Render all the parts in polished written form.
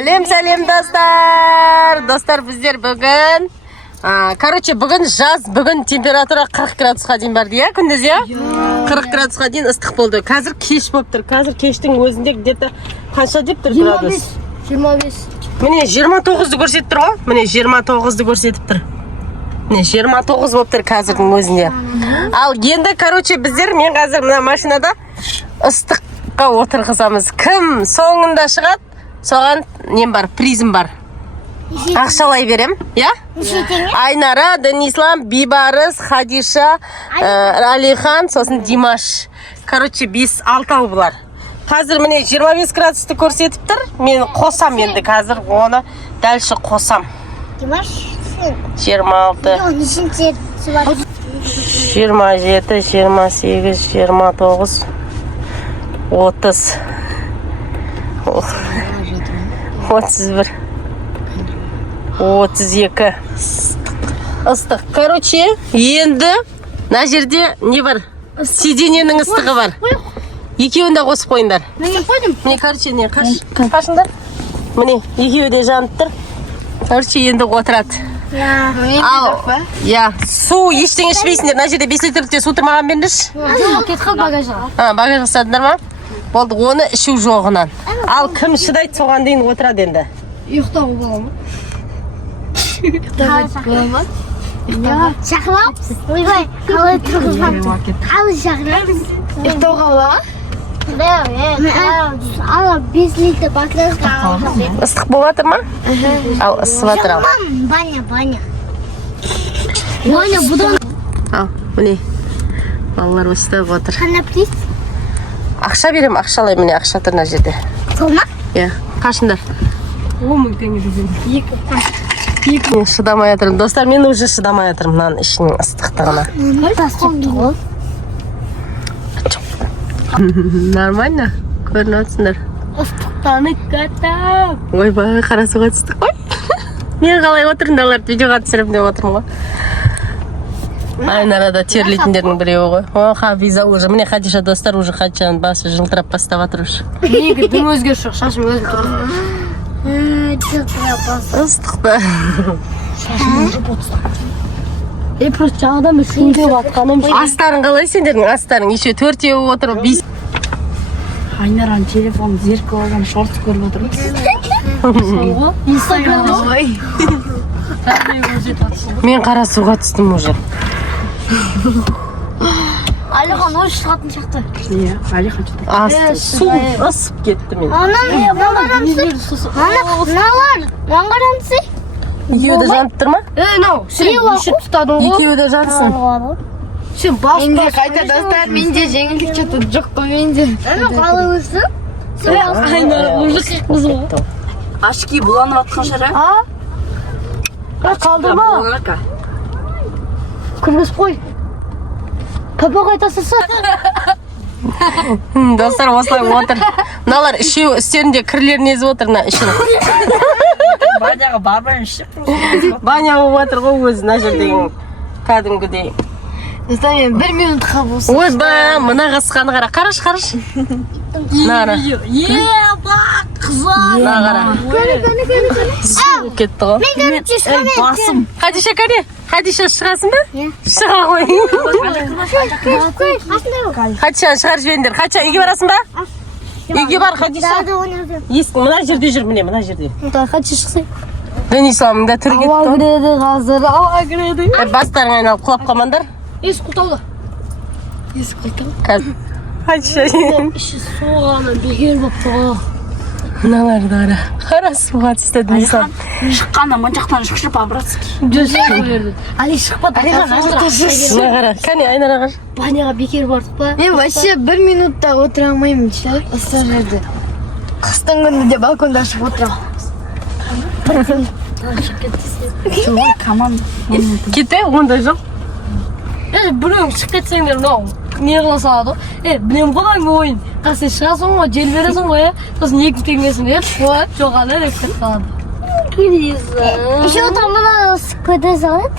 Сәлем достар біздер бүгін бүгін жаз, бүгін температура 40 градусқа дейін барды, иә, күндіз, иә? 40 градусқа дейін ыстық болды. Қазір кеш болып тұр. Қазір кештің өзінде где-то қанша деп тұр градус? 25. Міне 29-ды көрсетіп тұр ғой. Міне 29-ды көрсетіп тұр. Міне 29 болып тұр қазірдің өзінде. Ал енді, біздер, мен қазір мына машинада ыстыққа отырғызамыз. Кім соңында шығады, соған нем бар, призм бар. Ақшалай берем, я? Айнара, Данислам, Бибарыс, Хадиша, Алихан, сосын Димаш. 5-6 бұлар. Қазір міне 25 градусты көрсетіп тұр. Мен қосам енді қазір оны дәлші қосам. Димаш? 26, 27, 28, 29, 30, 31, 32. Ыстық. Енді мына жерде не бар? Сидененің ыстығы бар. Екеуін де қосып қойыңдар. Міне, қашыңдар. Міне, екеуі де жанып тұр. Енді отырады. Су ештеңе ішпейсіңдер. Мына жерде 5 литрлікте су тұрмаған беріңдерші. Кет қал багажға. Багажға садыңдар ма? Болды, оны ішу жоғынан. Ал кім шыдайды, соған дейін отырады енді. Ұйықтауға бола ма? Бола ма? Шақырап? Ойбай, қалай тұрғызбам? Қалай шақырап? Ұйықтауға бола ма? Ала 5 литр бакырға алып. Ыстық болатыр ма? Ал ысып атыр ал. Баня. Баня бұдан. Ал, міне. Балалар өстіп отыр. Қана приз? Ақша берем, ақшалай міне, ақша тұр мына жерде. Сол ма? Иә, қашыңдар. 10.000 теңге дедім. Мен шыдамай атырмын. Достар, мен уже шыдамай атырмын мынаның ішінің ыстықтығына. Нормально? Көрініп отырсыңдар. Ыстықтаны қатам. Ойбай, қара суға түстік қой. Мен қалай отырыңдалар, видеоға түсіріп деп отырмын ғой. Айнарада терлейтіндердің біреуі ғой. О, Хафиза уже. Міне Хадиша достар, уже Хадишаның басы жылтырап бастап атыр уже. Неге дым өзгер жоқ, шашым өзім тұр. Ыстықта. Шашым өзіп отырсың. Просто жағдам үшінде батқаным. Астарың қалай сендердің? Астарың еще 4-еу отырып, 5. Айнараның телефон зеркал алған шорт көріп отырмыз. Солға? Инстаграмда ғой. Мен қара суға түстім уже. Алихан ой шығатын шақты. Иә, Алихан шықты. Су ысып кетті мен. Маңғарамсы? Екеуі де жанып тұр ма? Сен үшіп тұтадың ғой. Екеуі де жансын. Сен бас Менде қайта достар, менде жеңілдік что-то жоқ қой менде. Қалай өсі? Айнара, уже қыз ғой. Ашки бұланып атқан шара. Қалдырма. Күрмес қой. Папа қайтасысы. Достар, осылай отыр. Мыналар үшеу үстерінде кірлерін езіп отыр, мына үшін. Баняға барбайын ішіп. Баня болып отыр ғой өзі, мына жердегі кәдімгідей. Достар, мен 1 минутқа болсын. Ойбай, мына қасқаны қара. Қараш. Нара. Қызар. Нағара. Су кетті ғой. Басым. Хадиша кәне? Хадиша шығасың ба? Шыға ғой. Хадишаны шығарып жіберіңдер. Хадиша, үйге барасың ба? Үйге бар, Хадиша. Ескі, мына жерде жүр, міне, мына жерде. Хадиша шықсай. Денисламың да түр кетті. Ауа кіреді қазір, ауа кіреді. Бастарың айналып құлап қалмандар. Есік құлтауда. Есік құлтау. Хадиша. Іші соғаны бекер болып тұғы. Мыналар да ара. Қара суға түсті Денислам. Шыққанда мұншақтан шықшып обратский. Али шықпады. Қара, кәне Айнара қар. Баняға бекер бардық па? Мен вообще 1 минутта отыра алмаймын ше. Осы жерде. Қыстың күнінде балконда шығып отырамын. Команда. Кете, ондай жоқ. Біреуің шығып кетсеңдер, мынау не қыла салады ғой. Білем қолаң ойын. Қасы шығасың ғой, жел бересің ғой, сосын екі теңгесін жоғалы деп кетіп қалады. Еще отырмын көде салады.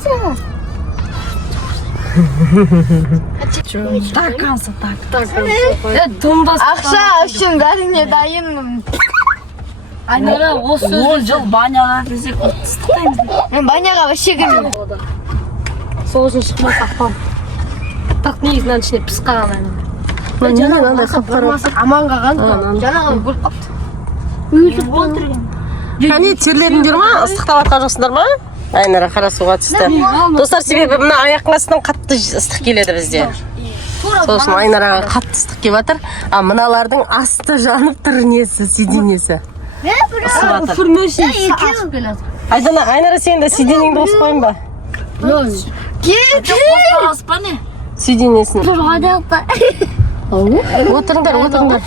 Стакансы так. Ақша үшін бәріне дайынмын. Айнара осы 10 жыл баняға кірсек ыстықтаймыз. Мен баняға вообще кірмеймін. сол үшін шықмай тақпам. Так негізінен ішіне піс қалған айнара. Мынандай қап-қара. Аман қалған. Жаңағы бөліп қапты. Кәне терледіңдер ма? Ыстықтап атқан жоқсыңдар ма? Айнара қара суға түсті. Достар, себебі мына аяқтың астынан қатты ыстық келеді бізде. Сол үшін Айнараға қатты ыстық келіп жатыр. А мыналардың асты жанып тұр несі, сиденесі. Ысып жатыр. Айнара, сен де сиденеңді қосып қойын ба? Қоспағыз па не? Сиденесін. Отырыңдар.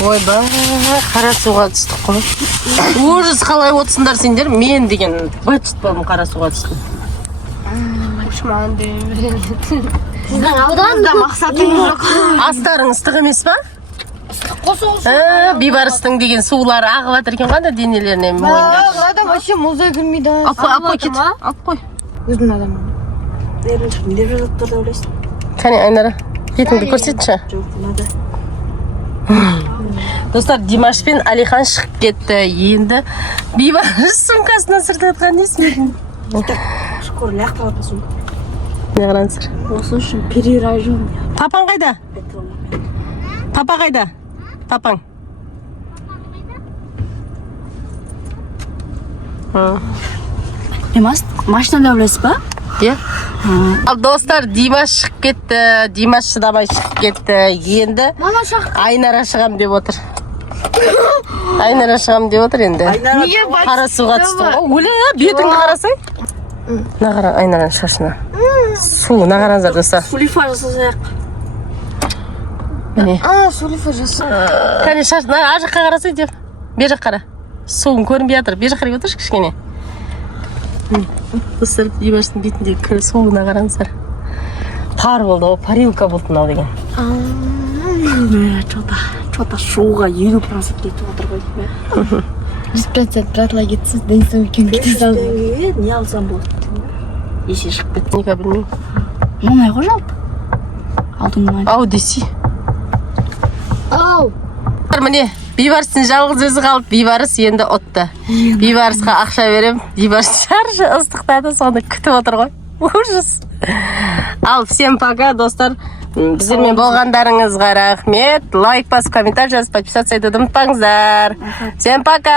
Ойба, қара суға түстік қой. Ужас, қалай отырсыңдар сендер? Мен деген бәт тұтпадым, қара суға түстім. Одан да мақсатыңыз жоқ. Астарың ыстық емес па? Бейбарыстың деген сулары ағып жатыр екен ғой да денелеріне. Адам вообще мұздай кірмейді. Алып қой кет. Алып қой. Өзімнің адамым. Не деп жазып тұр да ойлайсың? Кәне Айнара, бетіңді көрсетші. Жоқ, мынада. Достар, Димаш пен Алихан шығып кетті. Енді Бейбарыс сумкасына сыртатқан несін? Шкор ләқ қалапа сумка. Не қарансыр? Осы үшін перерайжым. Папаң қайда? Папа қайда? Папаң. Машинада ойлайсыз ба? Иә. Ал достар, Димаш шығып кетті. Димаш шыдамай шығып кетті. Енді Айнара шығам деп отыр. Айнара шығам деп отыр енді. Қара суға түсті. Өлі, бетіңді қарасай. Нағара Айнараның шашына. Су, нағараныздар достар. Сулифа жасасақ. Міне. Сулифа жасы. Кәне шашына, ажыққа қарасай деп. Бер жақ қара. Суың көрінбей жатыр. Бер жақ қарай отыршы кішкене. Достар, Димаштың бетіндегі суына қараңыздар. Пар болды, о, парилка болды мынау деген. Чота шуға 50% кетіп отыр ғой. 100% пратыла кетсіз, денсім екен кете салды. Не алсам болады? Есе шығып кетті. Нека білмеймін. Мұнай ғой жалпы. Алдың Ау десе. Ау! Міне, Бейбарыстың жалғыз өзі қалып, Бейбарыс енді отты. Бейбарысқа ақша берем, Бейбарыс шаршы ыстықтады, соны күтіп отыр ғой. Ужас. Ал, всем пока, достар. Біздермен болғандарыңызға рахмет. Лайк басып, комментарий жазып, подписаться етуді ұмытпаңыздар. Всем пока.